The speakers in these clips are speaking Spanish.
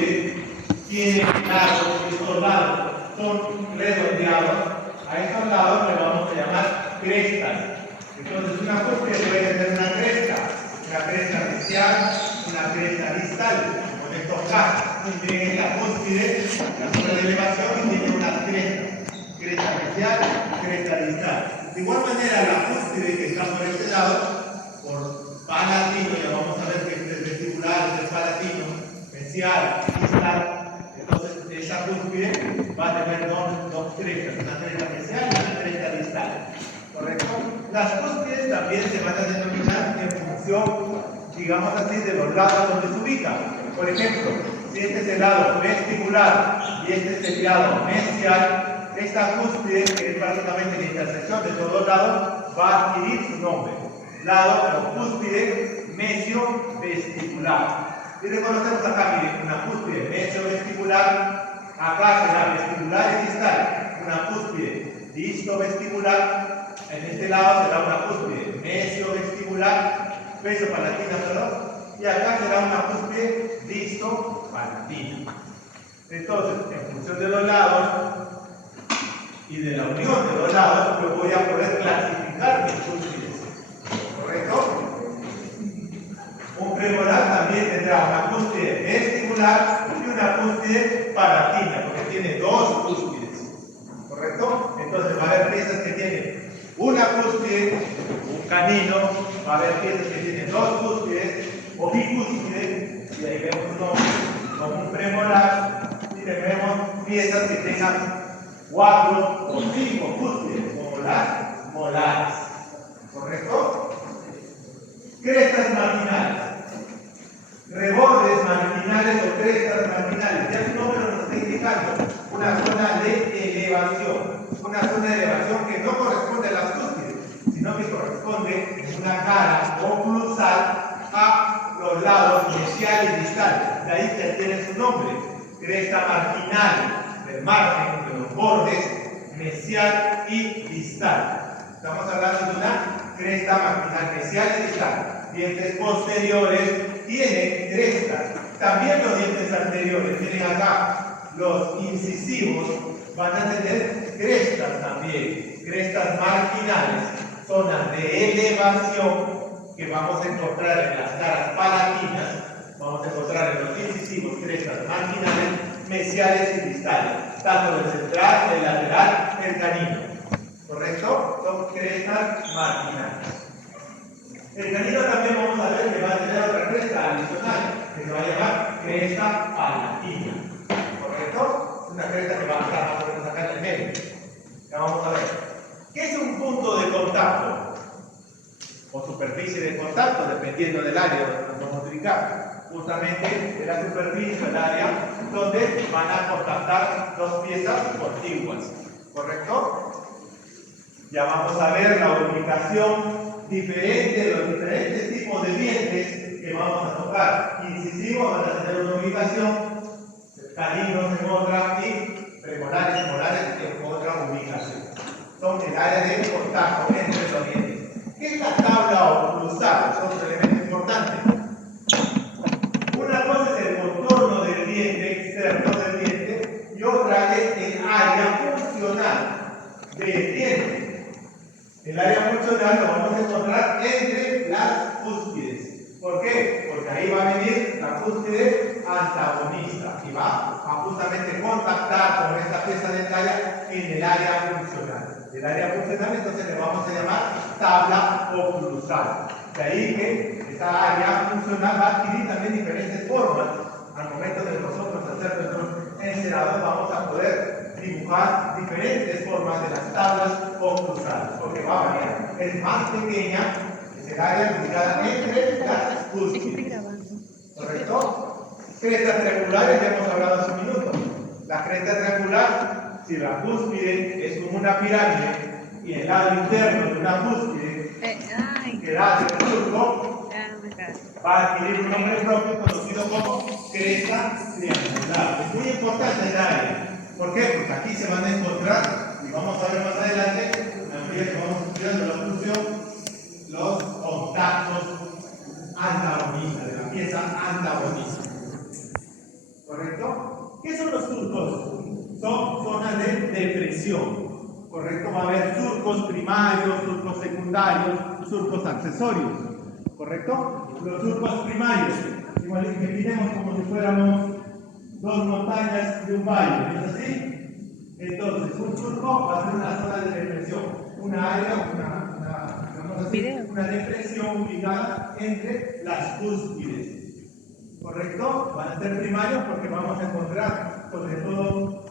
cúspide tiene lados, estos lados son redondeados, a estos lados le vamos a llamar crestas. Entonces una cúspide puede tener una cresta mesial, una cresta distal, con estos casos. Tiene la cúspide, la zona de elevación, y tiene una cresta mesial, cresta distal. De igual manera, la cúspide que está por este lado, por palatino, ya vamos a ver que este es vestibular, este es palatino, mesial, distal. Entonces, esa cúspide va a tener dos crestas, una cresta mesial y una cresta distal. ¿Correcto? Las cúspides también se van a denominar en función, digamos así, de los lados donde se ubican. Por ejemplo, si este es el lado vestibular y este es el lado mesial, esta cúspide, que es básicamente la intersección de todos lados, va a adquirir su nombre. Lado o cúspide mesio-vestibular. Y reconocemos acá, miren, una cúspide mesio-vestibular, acá será vestibular y distal, una cúspide disto-vestibular, en este lado será una cúspide mesio-vestibular, palatina, perdón, y acá será una cúspide disto-palatina. Entonces, en función de los lados y de la unión de los lados, yo voy a poder clasificar mis cúspides. ¿Correcto? Un premolar también tendrá una cúspide vestibular y una cúspide palatina, porque tiene dos cúspides. ¿Correcto? Entonces va a haber piezas que tienen una cúspide, un canino, va a haber piezas que tienen dos cúspides o bicúspides, y ahí vemos un nombre como un premolar, y tenemos piezas que tengan 4 o 5 cúspides, como las molares. ¿Correcto? Crestas marginales. Rebordes marginales o crestas marginales. Ya su nombre nos está indicando una zona de elevación. Una zona de elevación que no corresponde a las cúspides, sino que corresponde en una cara oclusal a los lados mesial y distal. De ahí que tiene su nombre. Cresta marginal del margen de los bordes mesial y distal. Estamos hablando de una cresta marginal mesial y distal. Dientes posteriores tienen crestas. También los dientes anteriores tienen acá los incisivos, van a tener crestas también. Crestas marginales, zonas de elevación que vamos a encontrar en las caras palatinas. Vamos a encontrar en los incisivos crestas marginales, mesiales y distales, tanto del central, del lateral, el canino. ¿Correcto? Son crestas marginales. El canino también vamos a ver que va a tener otra cresta adicional, que se va a llamar cresta palatina. ¿Correcto? Es una cresta que va a estar más o menos acá en el medio. Ya vamos a ver. ¿Qué es un punto de contacto? O superficie de contacto, dependiendo del área donde nos vamos a ubicar. Justamente de la superficie, el área donde van a contactar dos piezas contiguas. ¿Correcto? Ya vamos a ver la ubicación diferente de los diferentes tipos de dientes que vamos a tocar. Incisivos van a tener una ubicación, caninos en otra y premolares y molares en otra ubicación. Son el área de contacto entre los dientes. ¿Qué es la tabla oclusal? Eso es un elemento importante. Una cosa es el contorno del diente, externo del diente, y otra es el área funcional del diente. El área funcional lo vamos a encontrar entre las cúspides. ¿Por qué? Porque ahí va a venir la cúspide antagonista y va a justamente contactar con esta pieza dentaria en el área funcional. El área funcional entonces le vamos a llamar tabla oclusal. De ahí que esta área funcional va a adquirir también diferentes formas. Al momento de nosotros hacer nuestros encerados vamos a poder dibujar diferentes formas de las tablas oclusales, porque va a variar. Es más pequeña, es el área ubicada entre las cúspides. ¿Correcto? Crestas triangulares, ya hemos hablado hace un minuto. La cresta triangular, si la cúspide es como una pirámide y el lado interno de una cúspide que da hacia el surco, va a adquirir un nombre propio conocido como cresta triangular. Es muy importante el área. ¿Por qué? Porque aquí se van a encontrar, y vamos a ver más adelante, a medida que vamos estudiando la oclusión, los contactos antagonistas, de la pieza antagonista. ¿Correcto? ¿Qué son los surcos? Son zonas de depresión, ¿correcto? Va a haber surcos primarios, surcos secundarios, surcos accesorios, ¿correcto? Los surcos primarios, igual que miremos como si fuéramos dos montañas de un valle, ¿no es así? Entonces, un surco va a ser una zona de depresión, una área, una depresión ubicada entre las cúspides. ¿Correcto? Van a ser primarios porque vamos a encontrar, sobre todo,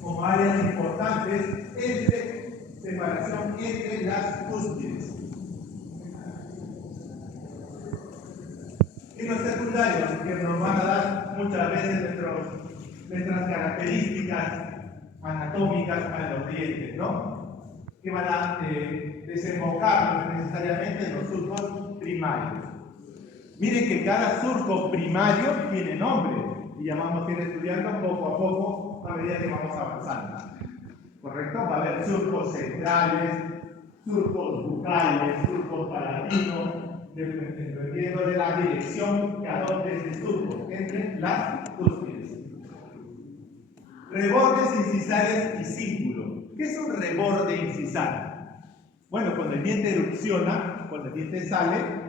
como áreas importantes entre separación entre las cúspides. Y los secundarios, que nos van a dar muchas veces nuestras características anatómicas a los dientes, ¿no? Que van a desembocar necesariamente en los surcos primarios. Miren que cada surco primario tiene nombre y ya vamos a ir estudiando poco a poco a medida que vamos avanzando. ¿Correcto? Va a haber surcos centrales, surcos bucales, surcos palatinos, dependiendo de la dirección que adopte este surco entre las cúspides. Rebordes incisales y cíngulo. ¿Qué es un reborde incisal? Bueno, cuando el diente erupciona, cuando el diente sale,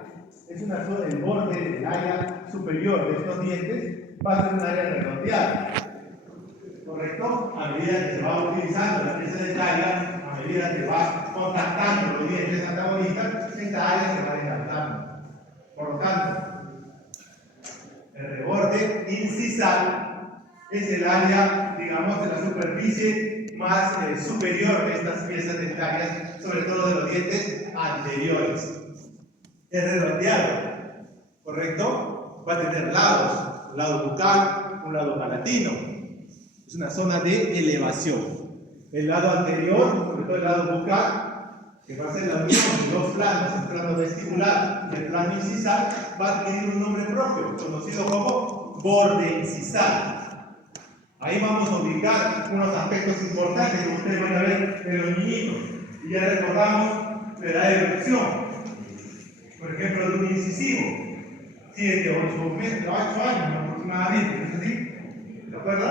es una zona del borde del área superior de estos dientes, va a ser un área redondeada. ¿Correcto? A medida que se va utilizando la pieza dentaria, a medida que va contactando los dientes antagonistas, esta área se va dilatando. Por lo tanto, el reborde incisal es el área, digamos, de la superficie más superior de estas piezas dentarias, sobre todo de los dientes anteriores. Es redondeado, ¿correcto? Va a tener lados, un lado bucal, un lado palatino. Es una zona de elevación. El lado anterior, sobre todo el lado bucal, que va a ser la unión de dos planos, el plano vestibular y el plano incisal, va a adquirir un nombre propio, conocido como borde incisal. Ahí vamos a ubicar unos aspectos importantes que ustedes van a ver en los niñitos. Y ya recordamos de la erupción. Por ejemplo, de un incisivo, 7 o 8 años aproximadamente, ¿no es así? ¿De acuerdo?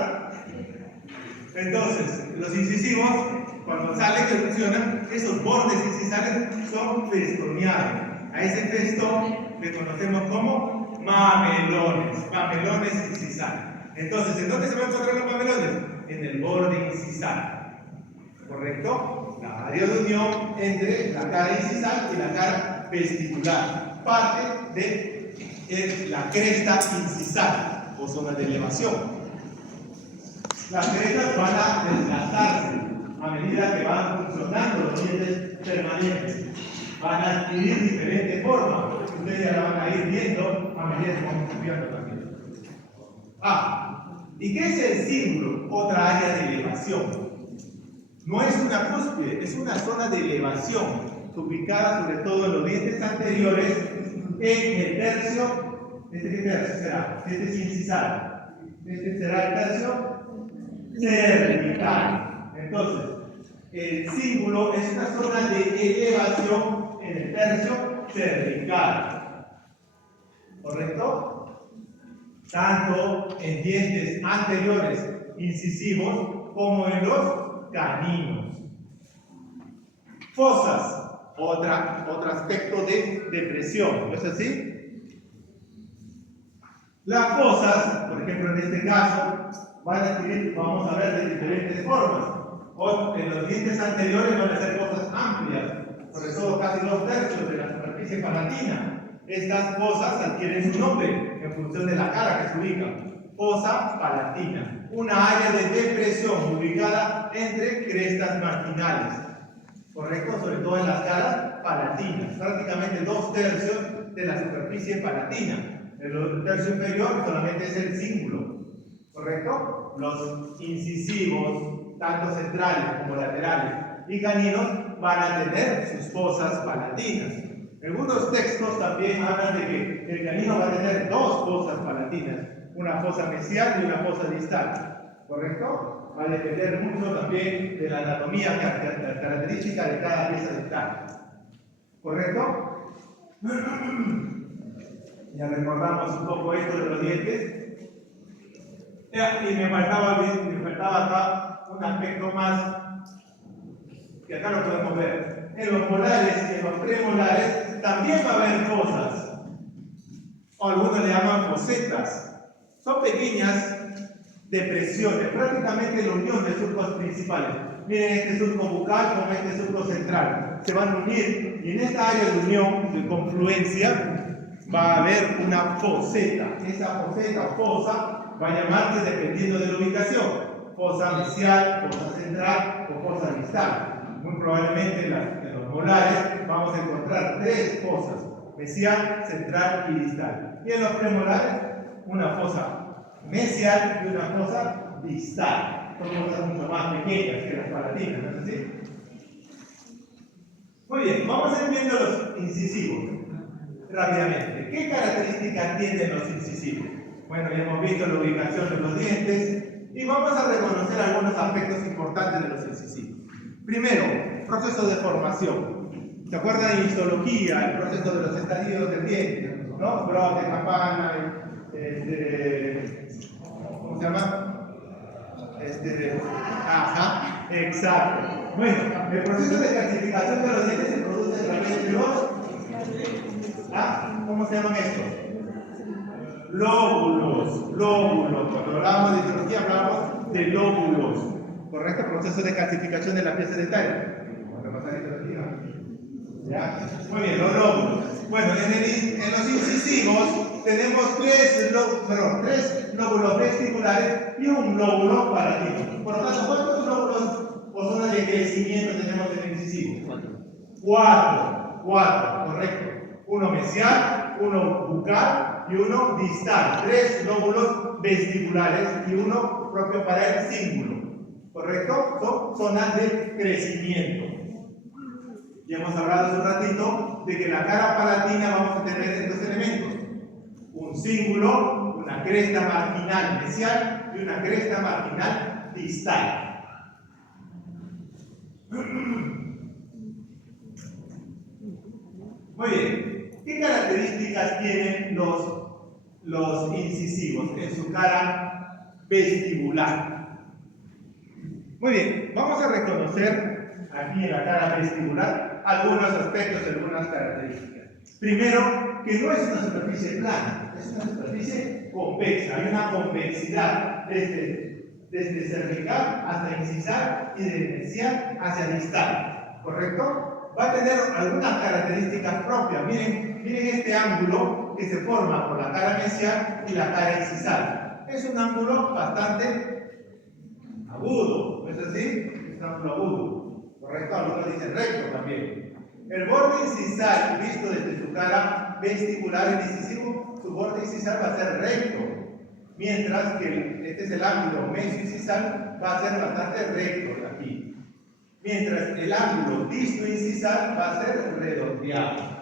Entonces, los incisivos, cuando salen que funcionan, esos bordes incisales son festoneados. A ese festón le conocemos como mamelones incisales. Entonces, ¿en dónde se van a encontrar los mamelones? En el borde incisal. ¿Correcto? La área de unión entre la cara incisal y la cara vestibular, parte de la cresta incisal o zona de elevación. Las crestas van a desgastarse a medida que van funcionando los dientes permanentes. Van a adquirir diferentes formas. Ustedes ya la van a ir viendo a medida que vamos estudiando también. ¿Y qué es el cíngulo? Otra área de elevación. No es una cúspide, es una zona de elevación ubicada sobre todo en los dientes anteriores, en el tercio. ¿Este qué tercio será? Este es incisal. Este será el tercio cervical. Entonces, el cíngulo es una zona de elevación en el tercio cervical. ¿Correcto? Tanto en dientes anteriores incisivos como en los caninos. Fosas. Otro aspecto de depresión, ¿no es así? Las fosas, por ejemplo en este caso, van a adquirir, vamos a ver, de diferentes formas. O en los dientes anteriores van a ser fosas amplias, sobre todo casi 2/3 de la superficie palatina. Estas fosas adquieren su nombre en función de la cara que se ubica. Fosa palatina, una área de depresión ubicada entre crestas marginales. ¿Correcto? Sobre todo en las caras palatinas, prácticamente 2/3 de la superficie palatina. El tercio inferior solamente es el cíngulo. ¿Correcto? Los incisivos, tanto centrales como laterales y caninos, van a tener sus fosas palatinas. Algunos textos también hablan de que el canino va a tener dos fosas palatinas, una fosa mesial y una fosa distal. ¿Correcto? Va a depender mucho también de la anatomía característica de cada pieza dental. ¿Correcto? Ya recordamos un poco esto de los dientes. Y me faltaba acá un aspecto más, que acá lo podemos ver. En los molares y en los premolares también va a haber fosas, o algunos le llaman fosetas. Son pequeñas depresiones, prácticamente la unión de surcos principales. Miren este surco bucal con este surco central. Se van a unir y en esta área de unión, de confluencia, va a haber una foseta. Esa foseta o fosa va a llamarse dependiendo de la ubicación. Fosa mesial, fosa central o fosa distal. Muy probablemente en los molares vamos a encontrar tres fosas: mesial, central y distal. Y en los premolares, una fosa mesial y una fosa distal. Son cosas mucho más pequeñas que las palatinas, ¿no es así? Muy bien, vamos a ir viendo los incisivos rápidamente. ¿Qué características tienen los incisivos? Bueno, ya hemos visto la ubicación de los dientes y vamos a reconocer algunos aspectos importantes de los incisivos. Primero, proceso de formación. ¿Se acuerdan de histología, el proceso de los estadios del diente? ¿No? Brote, campana, ¿cómo se llama? Ajá, exacto. Bueno, el proceso de calcificación de los dientes se produce a través de los... ¿Cómo se llaman estos? Lóbulos. Cuando hablamos de histología hablamos de lóbulos. ¿Correcto? Proceso de calcificación de la pieza dentaria. ¿Ya? Muy bien, los lóbulos. Bueno, en los incisivos tenemos tres lóbulos vesticulares y un lóbulo palatino. Por lo tanto, ¿cuántos lóbulos o zonas de crecimiento tenemos en el incisivo? Cuatro, correcto. Uno mesial, uno bucal y uno distal. Tres lóbulos vesticulares y uno propio para el cíngulo. ¿Correcto? Son zonas de crecimiento. Ya hemos hablado hace un ratito de que en la cara palatina vamos a tener estos elementos: un cíngulo, una cresta marginal mesial y una cresta marginal distal. Muy bien, ¿qué características tienen los incisivos en su cara vestibular? Muy bien, vamos a reconocer aquí en la cara vestibular algunos aspectos, algunas características. Primero, que no es una superficie plana, es una superficie convexa, hay una convexidad desde cervical hasta incisal y de mesial hacia distal, ¿correcto? Va a tener algunas características propias. Miren este ángulo que se forma por la cara mesial y la cara incisal. Es un ángulo bastante agudo, ¿no es así? Es un ángulo agudo, ¿correcto? Algunos dicen recto también. El borde incisal, visto desde su cara vestibular, el incisivo, su borde incisal va a ser recto, mientras que este es el ángulo meso-incisal, va a ser bastante recto aquí. Mientras el ángulo disto-incisal va a ser redondeado.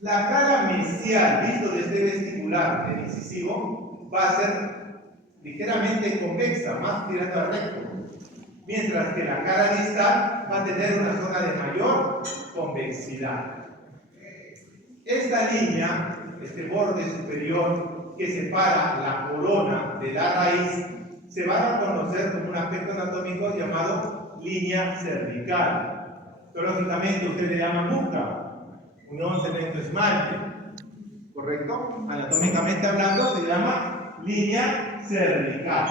La cara mesial, visto desde vestibular, el incisivo, va a ser ligeramente convexa, más tirando a recto. Mientras que la cara distal va a tener una zona de mayor convexidad. Esta línea, este borde superior que separa la corona de la raíz, se va a conocer como un aspecto anatómico llamado línea cervical. Teológicamente usted le llama nuca, unión cemento esmalte, ¿correcto? Anatómicamente hablando se llama línea cervical.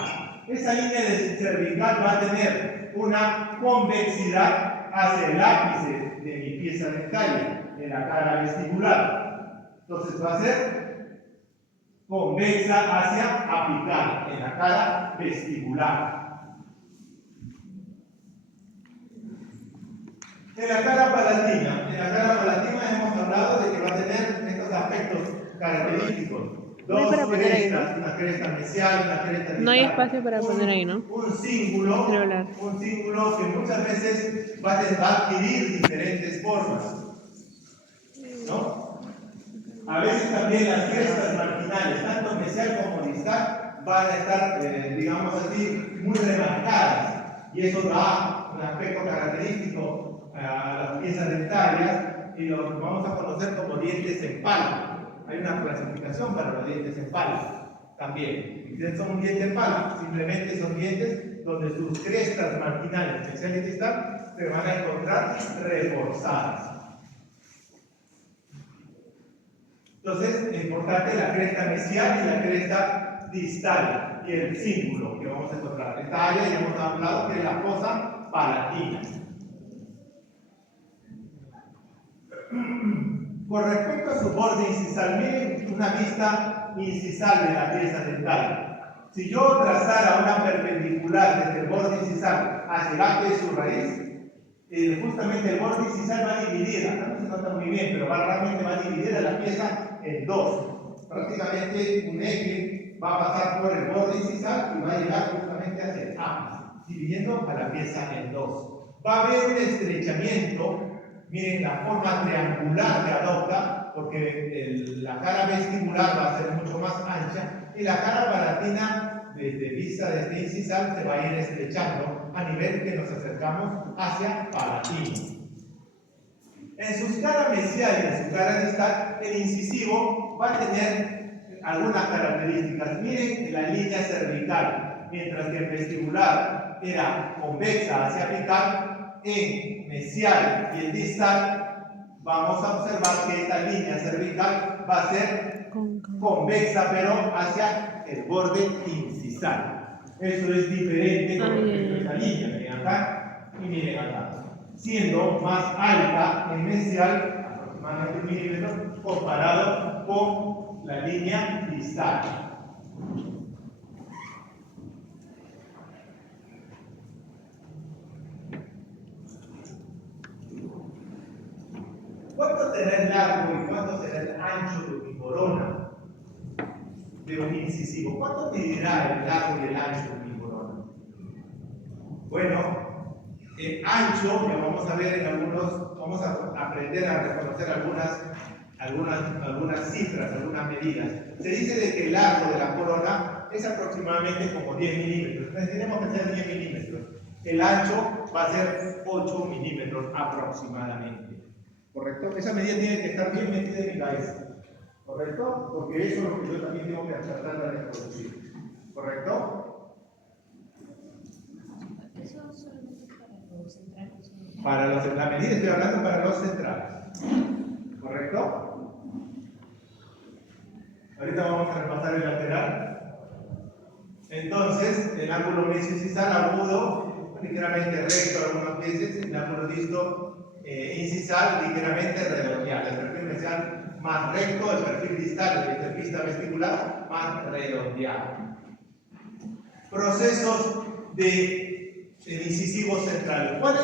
Esa línea cervical va a tener una convexidad hacia el ápice de mi pieza dentaria, en la cara vestibular. Entonces va a ser convexa hacia apical, en la cara vestibular. En la cara palatina hemos hablado de que va a tener estos aspectos característicos. Dos crestas, una cresta mesial, una cresta distal. No hay espacio para poner ahí, ¿no? Un cíngulo que muchas veces va a adquirir diferentes formas, ¿no? A veces también las crestas marginales, tanto mesial como distal, van a estar, digamos así, muy remarcadas, y eso da un aspecto característico a las piezas dentarias y lo vamos a conocer como dientes en pala. Hay una clasificación para los dientes en pala. también. Ustedes son un diente en pala, simplemente son dientes donde sus crestas marginales, mesial y distal, se van a encontrar reforzadas. Entonces, es importante la cresta mesial y la cresta distal y el cíngulo que vamos a encontrar. Esta área ya hemos hablado que es la fosa palatina. Con respecto a su borde incisal, miren una vista incisal de la pieza dental. Si yo trazara una perpendicular desde el borde incisal hacia el acto de su raíz, justamente el borde incisal va a dividir, acá no se nota muy bien, pero realmente va a dividir a la pieza en dos. Prácticamente un eje va a pasar por el borde incisal y va a llegar justamente hacia el ápice, dividiendo a la pieza en dos. Va a haber un estrechamiento. Miren la forma triangular que adopta, porque la cara vestibular va a ser mucho más ancha y la cara palatina desde vista de este incisal se va a ir estrechando a nivel que nos acercamos hacia palatino. En sus caras mesial y en su cara distal, el incisivo va a tener algunas características. Miren la línea cervical, mientras que el vestibular era convexa hacia apical, en mesial y el distal vamos a observar que esta línea cervical va a ser convexa pero hacia el borde incisal. Eso es diferente con respecto a esta línea. Miren acá y miren acá. Siendo más alta en mesial, aproximadamente 1 milímetro, comparado con la línea distal. ¿Cuánto será el largo y cuánto será el ancho de mi corona de un incisivo? ¿Cuánto medirá el largo y el ancho de mi corona? Bueno, el ancho, que vamos a ver en algunos, vamos a aprender a reconocer algunas cifras, algunas medidas. Se dice de que el largo de la corona es aproximadamente como 10 milímetros. Entonces tenemos que ser 10 milímetros. El ancho va a ser 8 milímetros aproximadamente. ¿Correcto? Esa medida tiene que estar bien metida en mi cabeza. ¿Correcto? Porque eso es lo que yo también tengo que tratar de reproducir. ¿Correcto? Eso solamente para los centrales. Para la medida estoy hablando para los centrales. ¿Correcto? Ahorita vamos a repasar el lateral. Entonces, el ángulo mesioincisal agudo, ligeramente recto algunas veces, el ángulo disto incisal ligeramente redondeado. El perfil mesial más recto, el perfil distal desde vista vestibular más redondeado. Procesos de incisivo central. ¿Cuál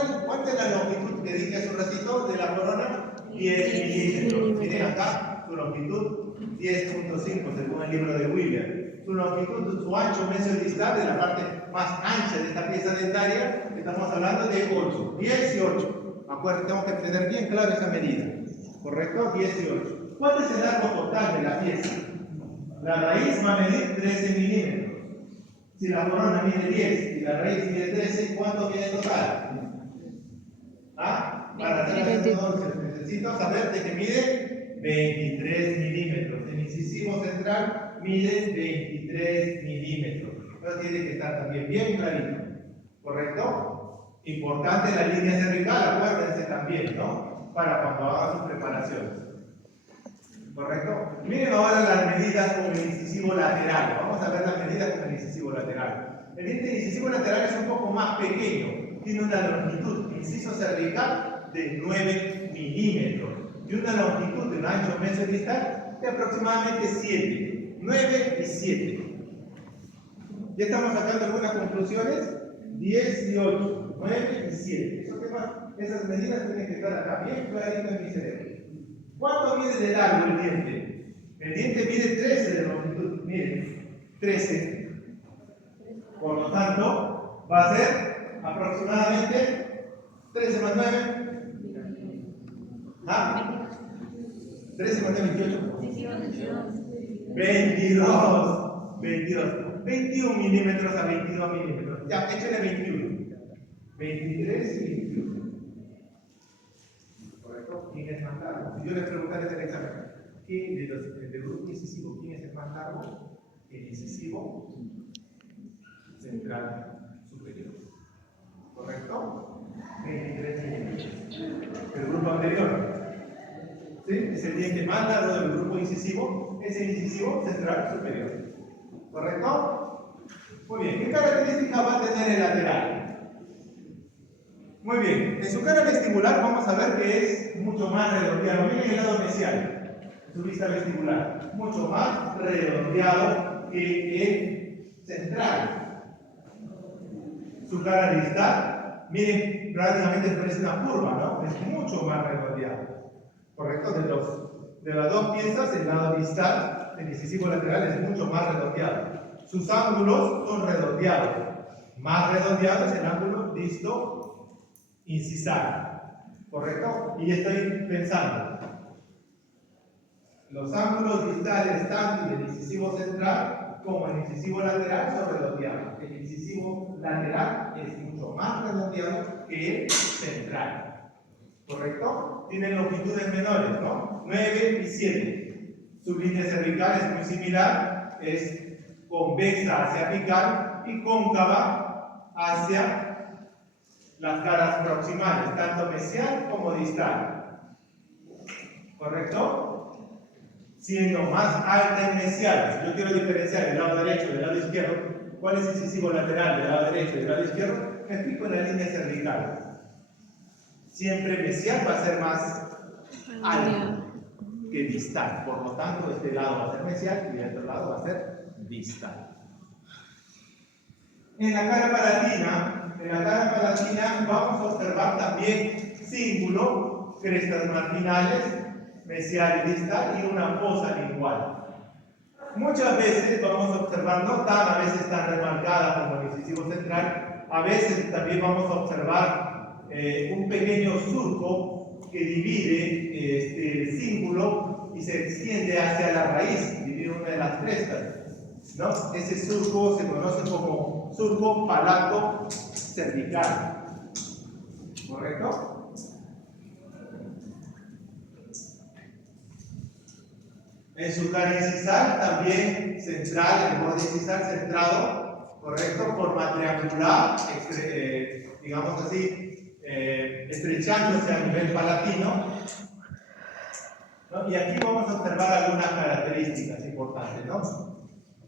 es la longitud que dije hace un ratito de la corona? 10 milímetros. Miren acá, su longitud 10.5 según el libro de Wheeler. Su longitud, su ancho mesiodistal de la parte más ancha de esta pieza dentaria, estamos hablando de 8, 10 y 8. Acuérdense, tengo que tener bien claro esa medida. ¿Correcto? 10 y 8. ¿Cuál es el largo total de la pieza? La raíz va a medir 13 milímetros. Si la corona mide 10 y la raíz mide 13, ¿cuánto mide total? ¿Ah? Para hacer esto entonces necesito saber de que mide 23 milímetros. El incisivo central mide 23 milímetros. Entonces tiene que estar también bien clarito. ¿Correcto? Importante la línea cervical, acuérdense también, ¿no? Para cuando hagan sus preparaciones. ¿Correcto? Miren ahora las medidas con el incisivo lateral. Vamos a ver las medidas con el incisivo lateral. El diente incisivo lateral es un poco más pequeño. Tiene una longitud, inciso cervical, de 9 milímetros. Y una longitud de un ancho mesiodistal de aproximadamente 7. 9 y 7. ¿Ya estamos sacando algunas conclusiones? 10 y 8. 9 y 7. Esas medidas tienen que estar acá bien claritas en mi cerebro. ¿Cuánto mide de largo el diente? El diente mide 13 de longitud. Miren, 13. Por lo tanto, va a ser aproximadamente 13 más 9. ¿Ah? 13 más 9, 28. 21 milímetros a 22 milímetros. Ya, échale 21. 23 y 21. ¿Correcto? ¿Quién es más largo? Si yo les preguntara en el examen, ¿quién del grupo incisivo, quién es el más largo? el incisivo central superior. ¿Correcto? 23 milímetros. El grupo anterior, ¿sí? Es el diente más largo del grupo incisivo, es el incisivo central superior. ¿Correcto? Muy bien. ¿Qué características va a tener el lateral? Muy bien. En su cara vestibular vamos a ver que es mucho más redondeado. Miren el lado mesial, su vista vestibular. Mucho más redondeado que el central. Su cara distal, miren, prácticamente parece una curva, ¿no? Es mucho más redondeado. ¿Correcto? De las dos piezas, el lado distal, el incisivo lateral es mucho más redondeado. Sus ángulos son redondeados. Más redondeado es el ángulo disto-incisal. ¿Correcto? Y estoy pensando. Los ángulos distales tanto del incisivo central como el incisivo lateral son redondeados. El incisivo lateral es mucho más redondeado que el central. ¿Correcto? Tienen longitudes menores, ¿no? 9 y 7. Su línea cervical es muy similar, es convexa hacia apical y cóncava hacia las caras proximales, tanto mesial como distal. ¿Correcto? Siendo más alta en mesial. Si yo quiero diferenciar el lado derecho del lado izquierdo, ¿cuál es el incisivo lateral del lado derecho y del lado izquierdo? Me fijo en la línea cervical. Siempre mesial va a ser más alto que distal. Por lo tanto, este lado va a ser mesial y el otro lado va a ser distal. En la cara palatina vamos a observar también cíngulo, crestas marginales, mesial y distal y una fosa lingual. Muchas veces vamos a observar, no a veces tan remarcada como el incisivo central, a veces también vamos a observar un pequeño surco que divide el cíngulo y se extiende hacia la raíz, divide una de las crestas, ¿no? Ese surco se conoce como surco palato cervical. ¿Correcto? En su cara incisal, también central, el borde incisal centrado, ¿correcto? Forma triangular, digamos así, estrechándose a nivel palatino, ¿no? Y aquí vamos a observar algunas características importantes, ¿no?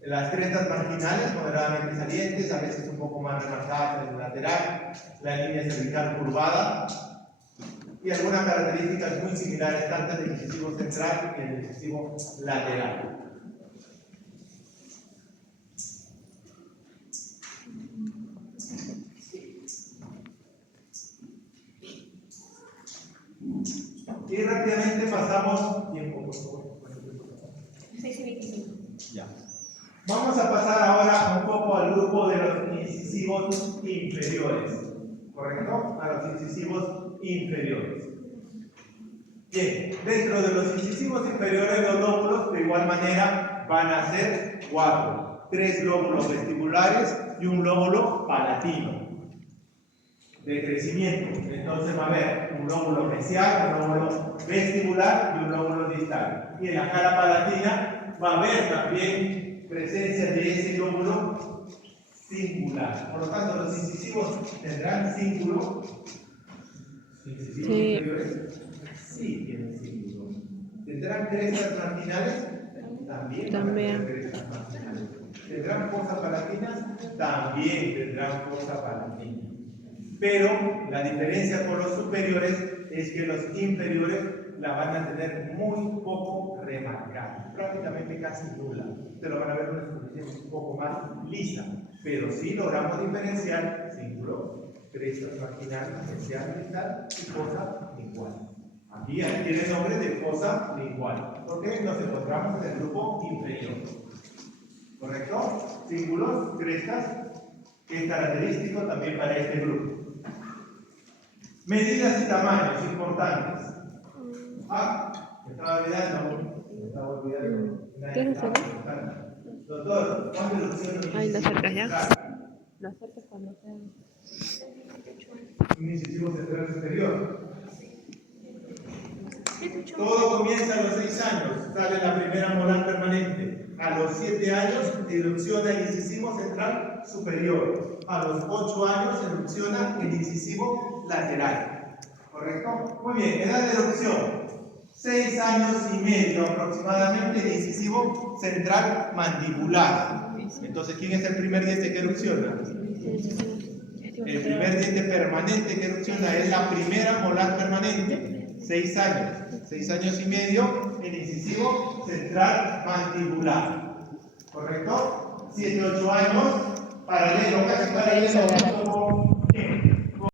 Las crestas marginales moderadamente salientes, a veces un poco más remarcadas en el lateral, la línea cervical curvada, y algunas características muy similares tanto del incisivo central que del incisivo lateral. Y rápidamente pasamos tiempo, por favor. 6 y 25. Ya. Vamos a pasar ahora un poco al grupo de los incisivos inferiores. ¿Correcto? A los incisivos inferiores. Bien, dentro de los incisivos inferiores los lóbulos de igual manera van a ser 4. 3 lóbulos vestibulares y un lóbulo palatino de crecimiento. Entonces va a haber un lóbulo mesial, un lóbulo vestibular y un lóbulo distal. Y en la cara palatina va a haber también presencia de ese lóbulo singular. Por lo tanto, los incisivos tendrán cíngulo. ¿Incisivos inferiores? Sí, tienen cíngulo. ¿Tendrán crestas marginales? También. Crestas marginales. ¿Tendrán fosas palatinas? También tendrán fosa palatina. Pero la diferencia con los superiores es que los inferiores la van a tener muy poco remarcada, prácticamente casi nula. Ustedes lo van a ver una superficie un poco más lisa, pero sí logramos diferenciar cíngulo, crestas marginales, mesial, distal y fosa lingual. Aquí tiene el nombre de fosa lingual, porque nos encontramos en el grupo inferior. ¿Correcto? Cíngulos, crestas, que es característico también para este grupo. Medidas y tamaños importantes. Me estaba olvidando. Doctor, ¿cuánto es ahí lo acercas ya. Lo acercas cuando sea. Un incisivo central superior. Todo comienza a los 6 años. Sale la primera molar permanente. A los 7 años erupciona el incisivo central superior. A los 8 años erupciona el incisivo lateral. ¿Correcto? Muy bien, edad de erupción. 6 años y medio aproximadamente el incisivo central mandibular. Entonces, ¿quién es el primer diente que erupciona? El primer diente permanente que erupciona es la primera molar permanente. 6 años. 6 años y medio el incisivo central mandibular. ¿Correcto? 7, 8 años, paralelo, casi paralelo como